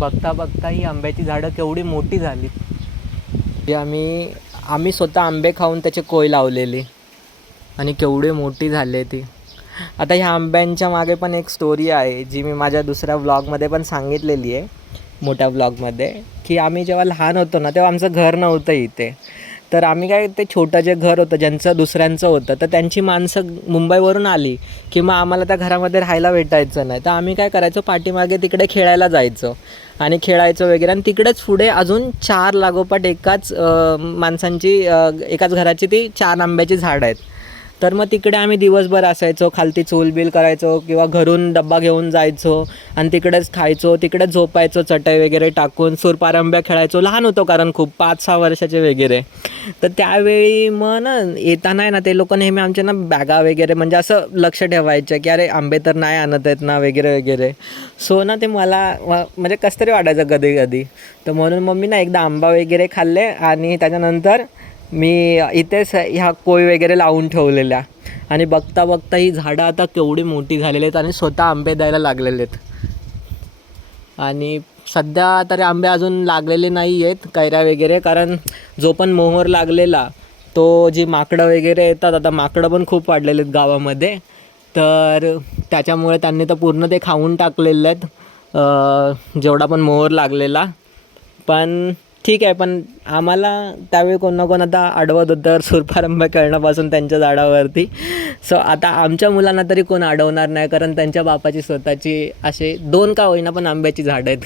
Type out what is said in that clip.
बघता बघता ही आंब्याची झाडं केवढी मोठी झाली. जी आम्ही स्वतः आंबे खाऊन त्याचे कोय लावलेली आणि केवढी मोठी झाली ती. आता ह्या आंब्यांच्या मागे पण एक स्टोरी आहे जी मी माझ्या दुसऱ्या व्लॉगमध्ये पण सांगितलेली आहे, मोठ्या व्लॉगमध्ये, की आम्ही जेव्हा लहान होतो ना तेव्हा आमचं घर नव्हतं इथे. तर आम्ही काय, ते छोटं जे घर होतं ज्यांचं दुसऱ्यांचं होतं, तर त्यांची माणसं मुंबईवरून आली की मग आम्हाला त्या घरामध्ये राहायला भेटायचं नाही. तर आम्ही काय करायचो, पाठीमागे तिकडे खेळायला जायचो आणि खेळायचो वगैरे. आणि तिकडेच पुढे अजून 4 लागोपाठ एकाच माणसांची एकाच घराची ती 4 आंब्याची झाडं आहेत. तर मग तिकडे आम्ही दिवसभर असायचो, खालती चूल बिल करायचो किंवा घरून डब्बा घेऊन जायचो आणि तिकडेच खायचो, तिकडेच झोपायचो चटई वगैरे टाकून, सूरपारंब्या खेळायचो. लहान होतो कारण खूप 5-6 वर्षाचे वगैरे. तर त्यावेळी मग ना येताना आहे ना ते लोक नेहमी आमच्या ना बॅगा वगैरे म्हणजे असं लक्ष ठेवायचं की अरे आंबे तर नाही आणत आहेत ना वगैरे वगैरे. सो ना ते मला म्हणजे कसं तरी वाटायचं कधी कधी. तर म्हणून मग मी ना एकदा आंबा वगैरे खाल्ले आणि त्याच्यानंतर मी इथेच ह्या कोय वगैरे लावून ठेवलेल्या. आणि बघता बघता ही झाडं आता केवढी मोठी झालेली आहेत आणि स्वतः आंबे द्यायला लागलेले आहेत. आणि सध्या तरी आंबे अजून लागलेले नाही आहेत, कैऱ्या वगैरे, कारण जो पण मोहर लागलेला तो जी माकडं वगैरे येतात, आता माकडं पण खूप वाढलेले आहेत गावामध्ये, तर त्याच्यामुळे त्यांनी तर पूर्ण ते खाऊन टाकलेले आहेत जेवढा पण मोहर लागलेला. पण ठीक आहे, पण आम्हाला त्यावेळी कोण ना कोण आता अडवत होतं सूरपारंब्या खेळण्यापासून त्यांच्या झाडावरती. सो आता आमच्या मुलांना तरी कोण अडवणार नाही, कारण त्यांच्या बापाची स्वतःची असे 2 का होईना पण आंब्याची झाडं आहेत.